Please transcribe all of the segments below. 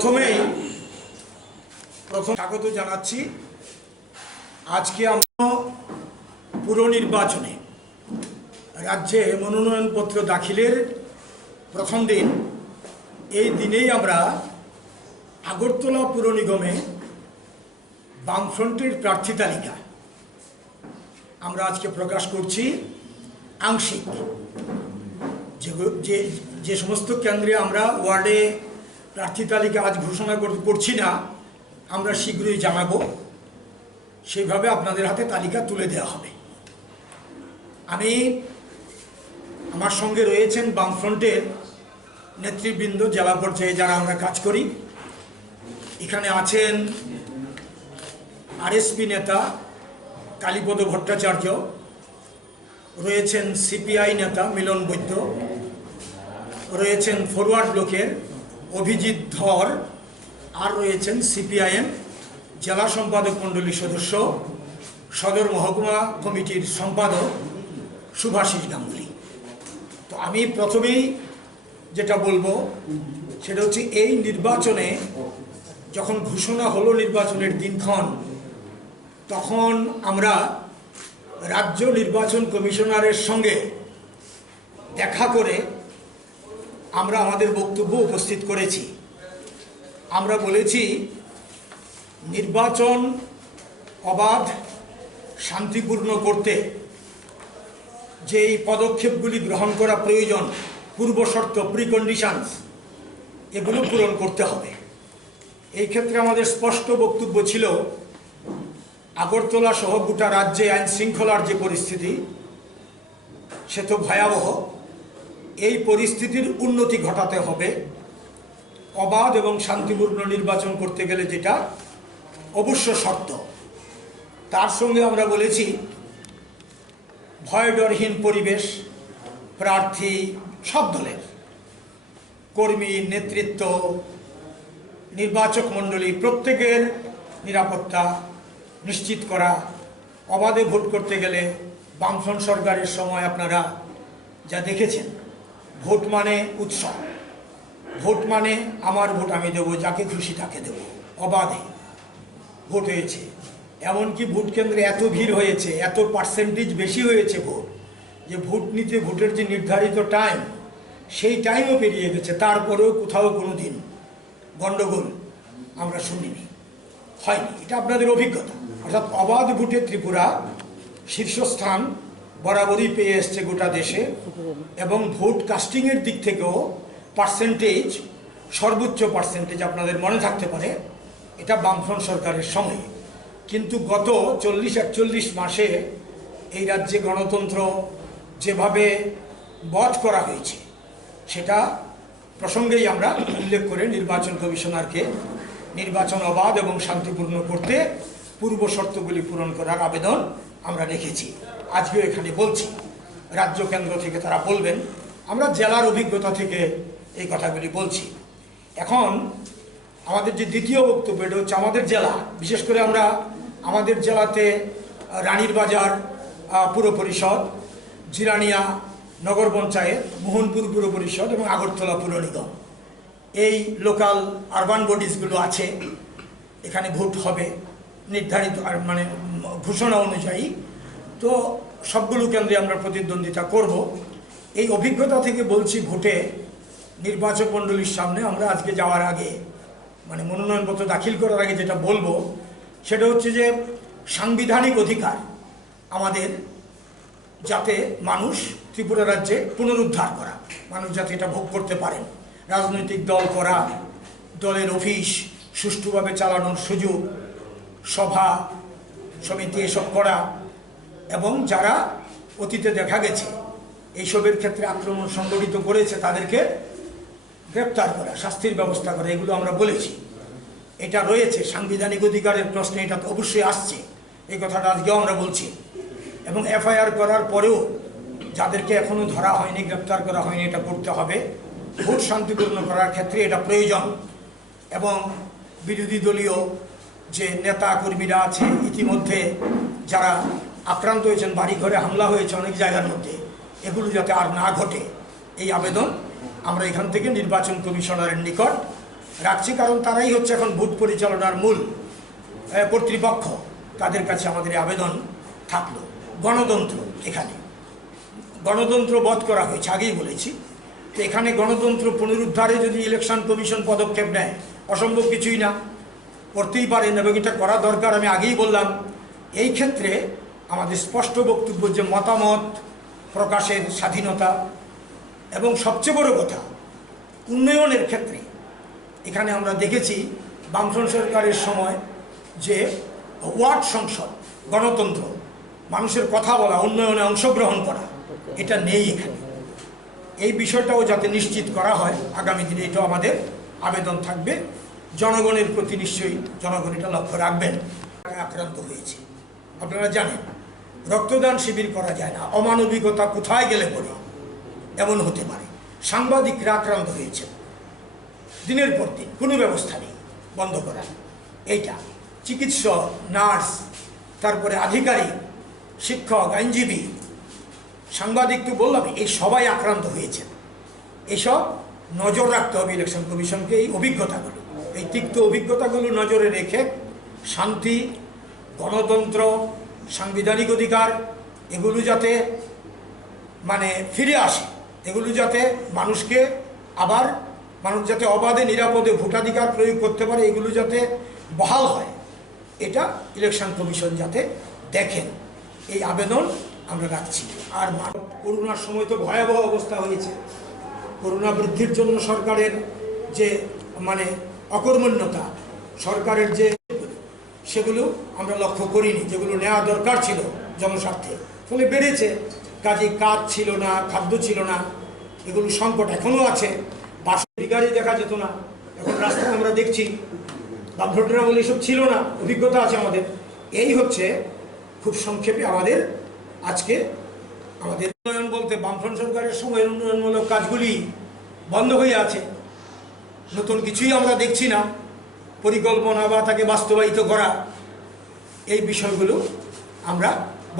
প্রথম স্বাগত জানাচ্ছি। আজকে আমরা পুর নির্বাচনে রাজ্যে মনোনয়নপত্র দাখিলের প্রথম দিন। এই দিনেই আমরা আগরতলা পুর নিগমে বামফ্রন্টের প্রার্থী তালিকা আমরা আজকে প্রকাশ করছি। আংশিক যে সমস্ত কেন্দ্রে আমরা ওয়ার্ডে প্রার্থী তালিকা আজ ঘোষণা করছি না, আমরা শীঘ্রই জানাবো, সেইভাবে আপনাদের হাতে তালিকা তুলে দেওয়া হবে। আমার সঙ্গে রয়েছেন বামফ্রন্টের নেতৃবৃন্দ, জেলা পর্যায়ে যারা আমরা কাজ করি। এখানে আছেন আরএসপি নেতা কালীপদ ভট্টাচার্য, রয়েছেন সিপিআই নেতা মিলন বৈদ্য, রয়েছেন ফরওয়ার্ড ব্লকের অভিজিৎ ধর, আর রয়েছেন সিপিআইএম জেলা সম্পাদক মণ্ডলীর সদস্য সদর মহকুমা কমিটির সম্পাদক শুভাশিস গাঙ্গুলি। তো আমি প্রথমেই যেটা বলবো সেটা হচ্ছে, এই নির্বাচনে যখন ঘোষণা হলো নির্বাচনের দিনক্ষণ, তখন আমরা রাজ্য নির্বাচন কমিশনারের সঙ্গে দেখা করে আমরা আমাদের বক্তব্য উপস্থিত করেছি। আমরা বলেছি, নির্বাচন অবাধ শান্তিপূর্ণ করতে যেই পদক্ষেপগুলি গ্রহণ করা প্রয়োজন, পূর্বশর্ত প্রিকন্ডিশনস, এগুলো পূরণ করতে হবে। এই ক্ষেত্রে আমাদের স্পষ্ট বক্তব্য ছিল, আগরতলা সহ গোটা রাজ্যে আইন শৃঙ্খলার যে পরিস্থিতি, সে তো ভয়াবহ। এই পরিস্থিতির উন্নতি ঘটাতে হবে। অবাধ এবং শান্তিপূর্ণ নির্বাচন করতে গেলে যেটা অবশ্য শর্ত, তার সঙ্গে আমরা বলেছি ভয়ডরহীন পরিবেশ, প্রার্থী সব দলের কর্মী, নেতৃত্ব, নির্বাচক মণ্ডলী প্রত্যেকের নিরাপত্তা নিশ্চিত করা। অবাধে ভোট করতে গেলে বামফ্রন্ট সরকারের সময় আপনারা যা দেখেছেন, ভোট মানে উৎসব, ভোট মানে আমার ভোট আমি দেবো, যাকে খুশি তাকে দেবো। অবাধে ভোট হয়েছে, এমনকি ভোট কেন্দ্রে এত ভিড় হয়েছে, এত পার্সেন্টেজ বেশি হয়েছে ভোট, যে ভোট নিতে ভোটের যে নির্ধারিত টাইম, সেই টাইমও পেরিয়ে গেছে। তারপরেও কোথাও কোনো দিন গণ্ডগোল আমরা শুনিনি, হয়নি। এটা আপনাদের অভিজ্ঞতা। অর্থাৎ অবাধ ভোটে ত্রিপুরা শীর্ষস্থান বরাবরই পেয়ে এসছে গোটা দেশে, এবং ভোট কাস্টিংয়ের দিক থেকেও পার্সেন্টেজ, সর্বোচ্চ পার্সেন্টেজ আপনাদের মনে থাকতে পারে, এটা বামফ্রন্ট সরকারের সময়ে। কিন্তু গত 40-41 মাসে এই রাজ্যে গণতন্ত্র যেভাবে বধ করা হয়েছে, সেটা প্রসঙ্গেই আমরা উল্লেখ করে নির্বাচন কমিশনারকে নির্বাচন অবাধ এবং শান্তিপূর্ণ করতে পূর্ব শর্তগুলি পূরণ করার আবেদন আমরা রেখেছি। আজকেও এখানে বলছি, রাজ্য কেন্দ্র থেকে তারা বলবেন, আমরা জেলার অভিজ্ঞতা থেকে এই কথাগুলি বলছি। এখন আমাদের যে দ্বিতীয় বক্তব্য, এটা হচ্ছে আমাদের জেলা, বিশেষ করে আমরা আমাদের জেলাতে রানীর বাজার পুর পরিষদ, জিরানিয়া নগর পঞ্চায়েত, মোহনপুর পুর পরিষদ এবং আগরতলা পুর নিগম, এই লোকাল আরবান বডিজগুলো আছে। এখানে ভোট হবে নির্ধারিত মানে ঘোষণা অনুযায়ী। তো সবগুলো কেন্দ্রে আমরা প্রতিদ্বন্দ্বিতা করব। এই অভিজ্ঞতা থেকে বলছি, ভোটে নির্বাচক মণ্ডলীর সামনে আমরা আজকে যাওয়ার আগে, মানে মনোনয়নপত্র দাখিল করার আগে যেটা বলবো, সেটা হচ্ছে যে সাংবিধানিক অধিকার আমাদের, যাতে মানুষ ত্রিপুরা রাজ্যে পুনরুদ্ধার করা, মানুষ যাতে এটা ভোগ করতে পারেন, রাজনৈতিক দল করা, দলের অফিস সুষ্ঠুভাবে চালানোর সুযোগ, সভা সমিতি এসব করা, এবং যারা অতীতে দেখা গেছে এইসবের ক্ষেত্রে আক্রমণ সংগঠিত করেছে তাদেরকে গ্রেপ্তার করা, শাস্তির ব্যবস্থা করা, এগুলো আমরা বলেছি। এটা রয়েছে সাংবিধানিক অধিকারের প্রশ্নে, এটা তো অবশ্যই আসছে, এই কথাটা আজকেও আমরা বলছি। এবং এফআইআর করার পরেও যাদেরকে এখনও ধরা হয়নি, গ্রেপ্তার করা হয়নি, এটা করতে হবে। ভোট শান্তিপূর্ণ করার ক্ষেত্রে এটা প্রয়োজন। এবং বিরোধী দলীয় যে নেতা কর্মীরা আছে, ইতিমধ্যে যারা আক্রান্ত হয়েছেন, বাড়িঘরে হামলা হয়েছে অনেক জায়গার মধ্যে, এগুলো যাতে আর না ঘটে, এই আবেদন আমরা এখান থেকে নির্বাচন কমিশনারের নিকট রাখছি কারণ তারাই হচ্ছে এখন ভোট পরিচালনার মূল কর্তৃপক্ষ। তাদের কাছে আমাদের আবেদন থাকলো। গণতন্ত্র, এখানে গণতন্ত্র বধ করা হয়েছে, আগেই বলেছি। তো এখানে গণতন্ত্র পুনরুদ্ধারে যদি ইলেকশন কমিশন পদক্ষেপ নেয়, অসম্ভব কিছুই না, করতেই পারেন এবং এটা করা দরকার। আমি আগেই বললাম, এই ক্ষেত্রে আমাদের স্পষ্ট বক্তব্য যে মতামত প্রকাশের স্বাধীনতা এবং সবচেয়ে বড় কথা উন্নয়নের ক্ষেত্রে এখানে আমরা দেখেছি বামফ্রন্ট সরকারের সময় যে ওয়ার্ড সংসদ, গণতন্ত্র, মানুষের কথা বলা, উন্নয়নে অংশগ্রহণ করা, এটা নেই এখানে। এই বিষয়টাও যাতে নিশ্চিত করা হয় আগামী দিনে, এটাও আমাদের আবেদন থাকবে। জনগণের প্রতি নিশ্চয়ই জনগণ এটা লক্ষ্য রাখবেন। আক্রান্ত হয়েছে, আপনারা জানেন, রক্তদান শিবির করা যায় না, অমানবিকতা কোথায় গেলে পরে এমন হতে পারে। সাংবাদিকরা আক্রান্ত হয়েছে, দিনের পর দিন কোনো ব্যবস্থা নেই বন্ধ করার। এইটা চিকিৎসক, নার্স, তারপরে আধিকারিক, শিক্ষক, আইনজীবী, সাংবাদিক তো বললাম, এই সবাই আক্রান্ত হয়েছে। এসব নজর রাখতে হবে ইলেকশন কমিশনকে। এই অভিজ্ঞতাগুলো, এই তিক্ত অভিজ্ঞতাগুলো নজরে রেখে শান্তি, গণতন্ত্র, সাংবিধানিক অধিকার এগুলো যাতে ফিরে আসে, এগুলো যাতে মানুষকে আবার মানুষ যাতে অবাধে নিরাপদে ভোটাধিকার প্রয়োগ করতে পারে, এগুলো যাতে বহাল হয়, এটা ইলেকশন কমিশন যাতে দেখেন, এই আবেদন আমরা রাখছি। আর করোনার সময় তো ভয়াবহ অবস্থা হয়েছে। করোনা বৃদ্ধির জন্য সরকারের যে অকর্মণ্যতা, সরকারের যে সেগুলো আমরা লক্ষ্য করিনি, যেগুলো নেওয়া দরকার ছিল জনস্বার্থে, ফলে বেড়েছে। কাজে কাজ ছিল না, খাদ্য ছিল না, এগুলো সংকট এখনও আছে। বাসের গাড়ি দেখা যেত না, এখন রাস্তায় আমরা দেখছি। বামফ্রন্টরা বলে এসব ছিল না, অভিজ্ঞতা আছে আমাদের। এই হচ্ছে খুব সংক্ষেপে আমাদের আজকে আমাদের উন্নয়ন বলতে বামফ্রন্ট সরকারের সময়ের উন্নয়নমূলক কাজগুলি বন্ধ হয়ে আছে, নতুন কিছুই আমরা দেখছি না। পরিকল্পনা বা তাকে বাস্তবায়িত করা, এই বিষয়গুলো আমরা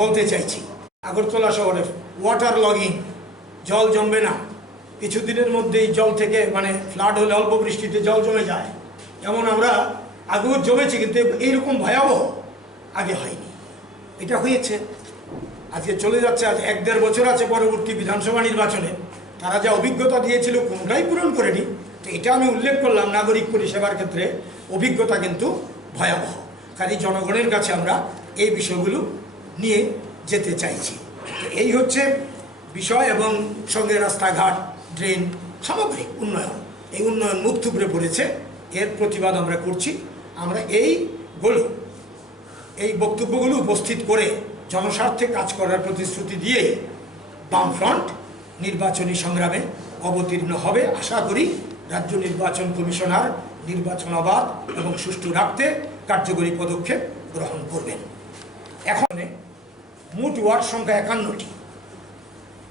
বলতে চাইছি। আগরতলা শহরে ওয়াটার লগিং, জল জমবে না, কিছুদিনের মধ্যেই জল থেকে ফ্লাড হলে অল্প বৃষ্টিতে জল জমে যায়, এমন আমরা আগেও জমেছি, কিন্তু এইরকম ভয়াবহ আগে হয়নি। এটা হয়েছে, আজকে চলে যাচ্ছে, আজ 1-1.5 বছর আছে পরবর্তী বিধানসভা নির্বাচনে। তারা যা অভিজ্ঞতা দিয়েছিল কোনোটাই পূরণ করেনি। তো এটা আমি উল্লেখ করলাম, নাগরিক পরিষেবার ক্ষেত্রে অভিজ্ঞতা কিন্তু ভয়াবহ। খালি জনগণের কাছে আমরা এই বিষয়গুলো নিয়ে যেতে চাইছি। তো এই হচ্ছে বিষয়, এবং সঙ্গে রাস্তাঘাট, ড্রেন, সামগ্রিক উন্নয়ন, এই উন্নয়ন মুখ থুবড়ে পড়েছে, এর প্রতিবাদ আমরা করছি। আমরা এই বক্তব্যগুলো উপস্থিত করে জনস্বার্থে কাজ করার প্রতিশ্রুতি দিয়ে বামফ্রন্ট নির্বাচনী সংগ্রামে অবতীর্ণ হবে। আশা করি রাজ্য নির্বাচন কমিশনার নির্বাচন অবাধ এবং সুষ্ঠু রাখতে কার্যকরী পদক্ষেপ গ্রহণ করবেন। এখন মোট ওয়ার্ড সংখ্যা 51টি।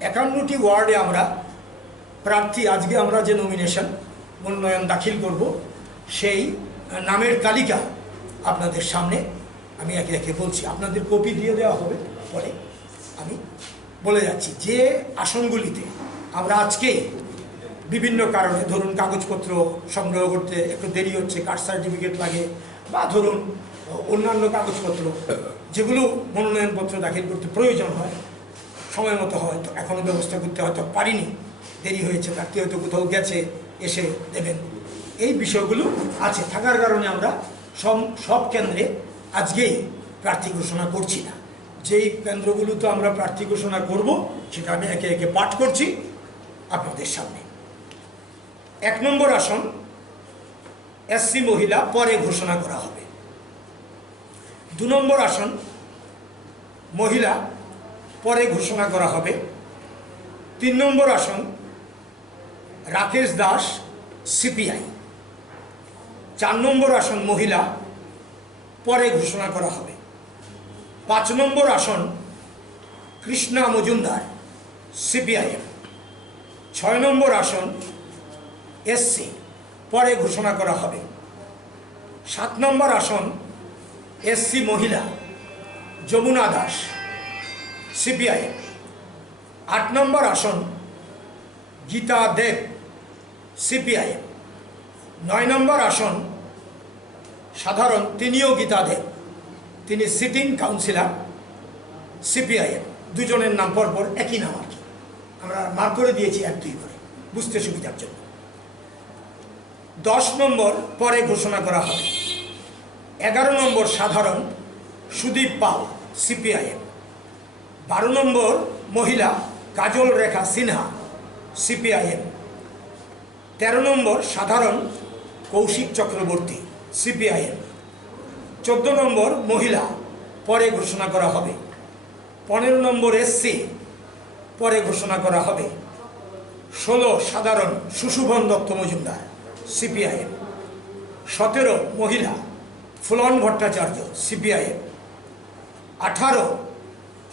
51টি ওয়ার্ডে আমরা প্রার্থী, আজকে আমরা যে নমিনেশন মনোনয়ন দাখিল করব, সেই নামের তালিকা আপনাদের সামনে আমি একে একে বলছি। আপনাদের কপি দিয়ে দেওয়া হবে পরে। আমি বলে যাচ্ছি যে আসনগুলিতে আমরা আজকে বিভিন্ন কারণে, ধরুন কাগজপত্র সংগ্রহ করতে একটু দেরি হচ্ছে, কাস্ট সার্টিফিকেট লাগে, বা ধরুন অন্যান্য কাগজপত্র যেগুলো মনোনয়নপত্র দাখিল করতে প্রয়োজন হয়, সময় মতো হয়তো এখনও ব্যবস্থা করতে হয়তো পারিনি, দেরি হয়েছে, প্রার্থী হয়তো কোথাও গেছে, এসে দেবেন। এই বিষয়গুলো আছে, থাকার কারণে আমরা সব কেন্দ্রে আজকেই প্রার্থী ঘোষণা করছি না। যেই কেন্দ্রগুলোতে আমরা প্রার্থী ঘোষণা করব সেটা আমি একে একে পাঠ করছি আপনাদের সামনে। 1 নম্বর আসন এসসি মহিলা, পরে ঘোষণা করা হবে। 2 নম্বর আসন মহিলা, পরে ঘোষণা করা হবে। 3 নম্বর আসন রাকেশ দাস, সিপিআই। 4 নম্বর আসন মহিলা, পরে ঘোষণা করা হবে। 5 নম্বর আসন কৃষ্ণা মজুমদার, সিপিআইএম। 6 নম্বর আসন এসসি, পরে ঘোষণা করা হবে। 7 নম্বর আসন এসসি মহিলা, যমুনা দাস, সিপিআইএম। 8 নম্বর আসন গীতা দেব, সিপিআইএম। 9 নম্বর আসন সাধারণ, তিনিও গীতাদেব, তিনি সিটিং কাউন্সিলর সিপিআইএম। দুজনের নাম পরপর একই নাম আর কি, আমরা মার্ক করে দিয়েছি 1-2 করে বুঝতে সুবিধার জন্য। 10 নম্বর পরে ঘোষণা করা হবে। 11 নম্বর সাধারণ সুদীপ পাল সিপিআইএম। 12 নম্বর মহিলা কাজল রেখা সিনহা সিপিআইএম। 13 নম্বর সাধারণ কৌশিক চক্রবর্তী সিপিআইএম। 14 নম্বর মহিলা পরে ঘোষণা করা হবে। 15 নম্বর এসসি পরে ঘোষণা করা হবে। 16 সাধারণ সুশুভন দত্ত মজুমদার সিপিআইএম। 17 মহিলা ফুলন ভট্টাচার্য সিপিআইএম। 18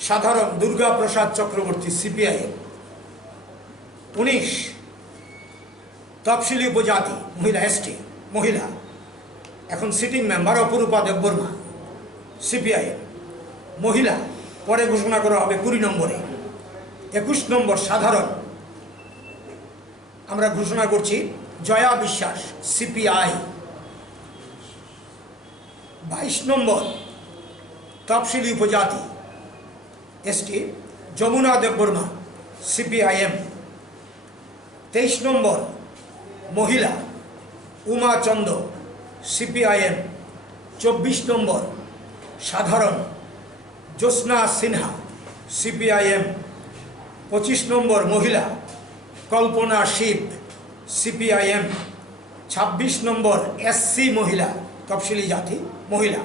সাধারণ দুর্গা প্রসাদ চক্রবর্তী সিপিআইএম। 19 তফসিলি উপজাতি মহিলা এসটি মহিলা, এখন সিটিং মেম্বার অপরূপা দেববর্মা সিপিআইএম মহিলা, পরে ঘোষণা করা হবে 20 নম্বরে। 21 নম্বর সাধারণ আমরা ঘোষণা করছি জয়া বিশ্বাস সিপিআই। 22 নম্বর তফসিলি উপজাতি এসটি যমুনা দেববর্মা সিপিআইএম। 23 নম্বর মহিলা উমা চন্দ সিপিআইএম। 24 নম্বর সাধারণ জ্যোৎস্না সিনহা সিপিআইএম। 25 নম্বর মহিলা কল্পনা শিব সিপিআইএম। 26 নম্বর এসসি মহিলা তফসিলি জাতি মহিলা,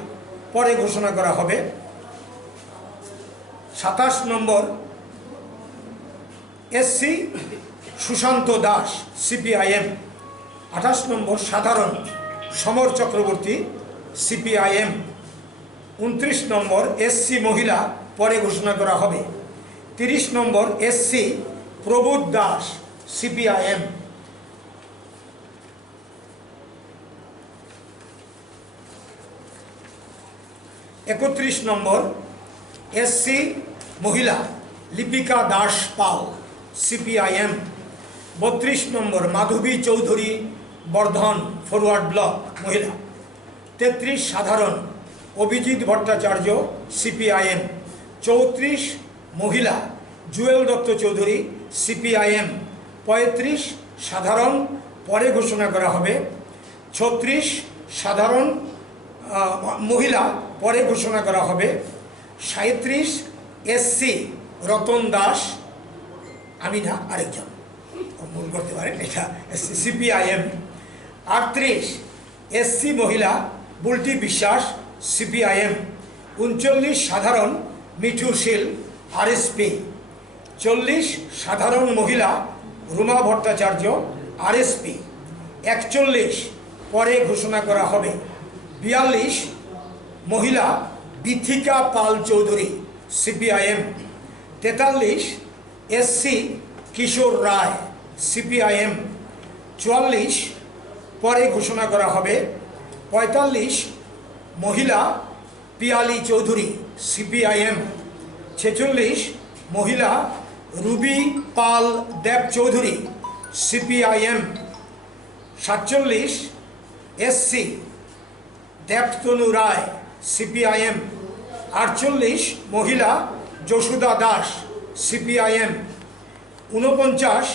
পরে ঘোষণা করা হবে। 27 নম্বর এসসি সুশান্ত দাস সিপিআইএম। 28 নম্বর সাধারণ সমর চক্রবর্তী সিপিআইএম। 29 নম্বর এসসি মহিলা, পরে ঘোষণা করা হবে। 30 নম্বর এসসি প্রবোধ দাস সিপিআইএম। 31 নম্বর এসসি মহিলা লিপিকা দাস পাল সিপিআইএম। 32 নম্বর মাধবী চৌধুরী বর্ধন ফরওয়ার্ড ব্লক মহিলা। 33 সাধারণ অভিজিৎ ভট্টাচার্য সিপিআইএম। 34 মহিলা জুয়েল দত্ত চৌধুরী সিপিআইএম। 35 সাধারণ, পরে ঘোষণা করা হবে। 36 সাধারণ মহিলা, পরে ঘোষণা করা হবে। 37 এসসি রতন দাস, আমি না আরেকজন ভুল করতে পারেন, এটা এসসি সিপিআইএম। 38 এসসি মহিলা বুলটি বিশ্বাস সিপিআইএম। 39 সাধারণ মিঠু শীল আরএসপি। 40 সাধারণ মহিলা রুমা ভট্টাচার্য আরএসপি। 41 পরে ঘোষণা করা হবে। 42 মহিলা বিথিকা পাল চৌধুরী সিপিআইএম। 43 এসসি কিশোর রায় সিপিআইএম। 44 পরে ঘোষণা করা হবে। 45 মহিলা পিয়ালি চৌধুরী সিপিআইএম। 46 মহিলা রুবি পাল দেব চৌধুরী সিপিআইএম। 47 এসসি দেবতনু রায় সিপিআইএম। 48 মহিলা যশোদা দাস সিপিআইএম। 49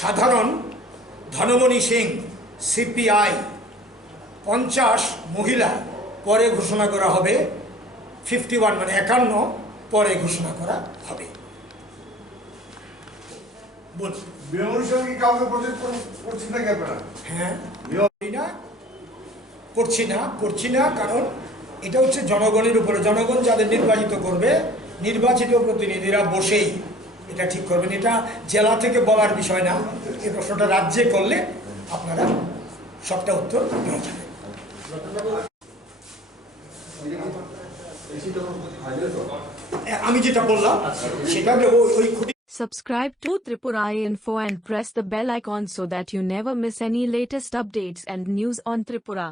সাধারণ ধনমণি সিং সিপিআই। 50 মহিলা, পরে ঘোষণা করা হবে। 51 মানে 51 পরে ঘোষণা করা হবে। হ্যাঁ, করছি না, কারণ এটা হচ্ছে জনগণের উপরে, জনগণ যাদের নির্বাচিত করবে, নির্বাচিত প্রতিনিধিরা বসেই এটা ঠিক করবেন। এটা জেলা থেকে বলার বিষয় না, এই প্রশ্নটা রাজ্যে করলে আপনারা সবটা উত্তর পেয়ে যাবেন। আমি যেটা বললাম সেটা ওই খুঁটি। Subscribe to Tripura Info and press the bell icon so that you never miss any latest updates and news on Tripura.